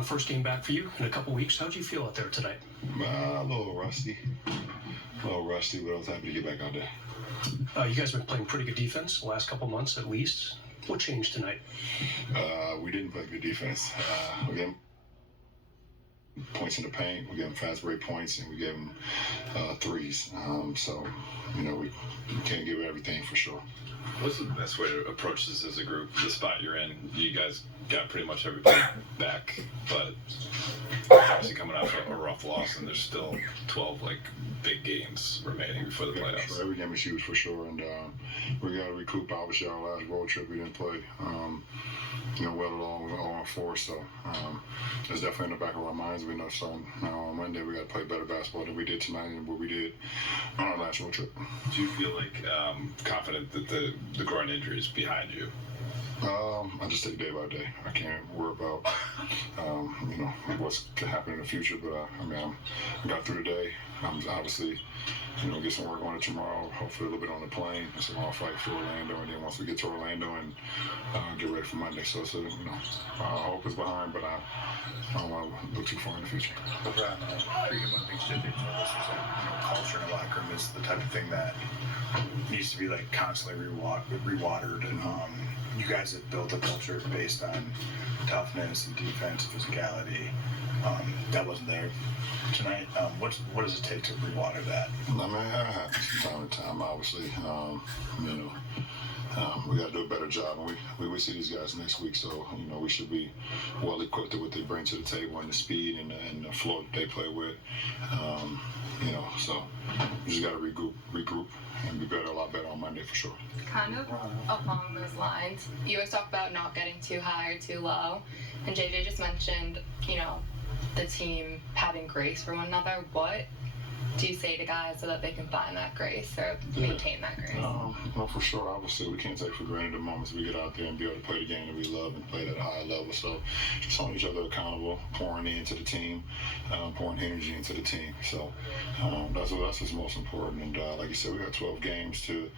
LeBron, first game back for you in a couple weeks. How'd you feel out there tonight? A little rusty. But I was happy to get back out there. You guys have been playing pretty good defense the last couple months at least. What changed tonight? We didn't play good defense. We gave them points in the paint, we gave them fast break points, and we gave them threes. So, we can't give everything for sure. What's the best way to approach this as a group? The spot you're in, you guys got pretty much everybody back, but obviously coming off a rough loss, and there's still 12 big games remaining before the playoffs. Sure. Every game is huge for sure, and we got to recoup. Obviously, our last road trip we didn't play. Well along 0-4, so it's definitely in the back of our minds. We know starting on Monday we got to play better basketball than we did tonight and what we did on our last road trip. Do you feel confident that the groin injury is behind you? I just take day by day. I can't worry about what's to happen in the future. But I got through the day. I'm obviously get some work on it tomorrow. Hopefully a little bit on the plane. It's a long flight for Orlando, and then once we get to Orlando and get ready for Monday. So I hope it's behind, but I don't want to look too far in the future. LeBron, one of the things JJ told us was that culture in the locker room is the type of thing that needs to be constantly rewatered, and you guys have built a culture based on toughness and defense, physicality. That wasn't there tonight. What does it take to rewater that? It happens from time to time, obviously. We got to do a better job, and we will see these guys next week. So we should be well equipped with what they bring to the table and the speed and the flow that they play with. So we just got to regroup, and be a lot better on Monday for sure. Kind of along those lines, you always talk about not getting too high or too low, and JJ just mentioned, the team having grace for one another. What do you say to guys so that they can find that grace or maintain that grace? Well, for sure. Obviously, we can't take for granted the moments we get out there and be able to play the game that we love and play at a high level. So just holding each other accountable, pouring into the team, pouring energy into the team. So that's what's most important. And like you said, we got 12 games to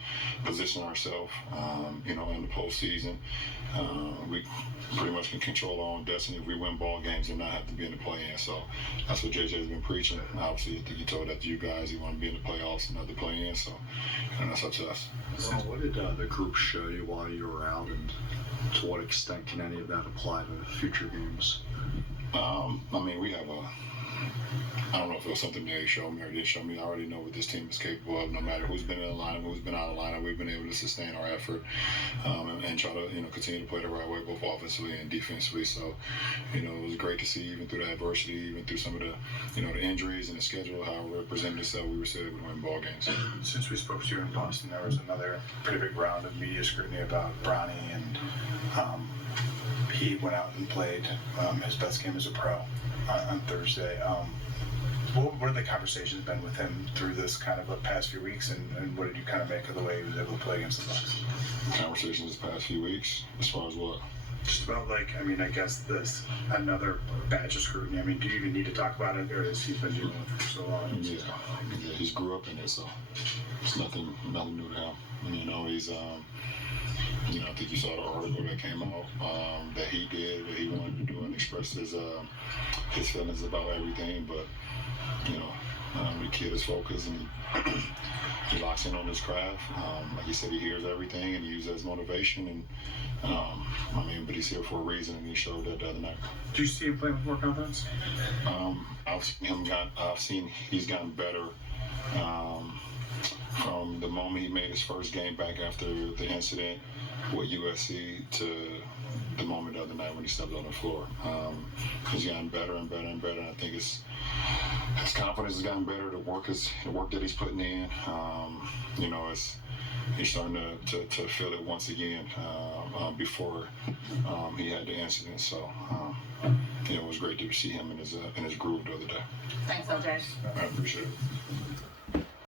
position ourselves, in the postseason. We pretty much can control our own destiny if we win ball games and not have to be in the play-in. So that's what JJ's been preaching. Obviously, I think he told that to you guys. He wanted to be in the playoffs and not the play-in. So that's up to us. So what did the group show you while you were out, and to what extent can any of that apply to future games? We have I don't know if it was something they showed me or didn't show me. I already know what this team is capable of. No matter who's been in the lineup, who's been out of the lineup, we've been able to sustain our effort and try to continue to play the right way, both offensively and defensively. So it was great to see, even through the adversity, even through some of the the injuries and the schedule, how we represented ourselves, we were still able to win ball games. Since we spoke to you in Boston, there was another pretty big round of media scrutiny about Bronny, and he went out and played his best game as a pro on Thursday. What have the conversations been with him through this kind of past few weeks, and what did you kind of make of the way he was able to play against the Bucks? Conversations this past few weeks, as far as what? Just about I guess this another batch of scrutiny. Do you even need to talk about it, or has he been dealing with it for so long? Yeah, he's grew up in it, so it's nothing new to him. He's I think you saw the article that came out that he did, that he wanted to do and express his feelings about everything, but the kid is focused and he locks in on his craft. Like he said, he hears everything and he uses it as motivation. And but he's here for a reason, and he showed that the other night. Do you see him playing with more confidence? I've seen he's gotten better from the moment he made his first game back after the incident with USC to the moment the other night when he stepped on the floor. He's gotten better and better and better. And I think his confidence has gotten better. The work that he's putting in. He's starting to feel it once again before he had the incident. So it was great to see him in his groove the other day. Thanks, LJ. I appreciate it.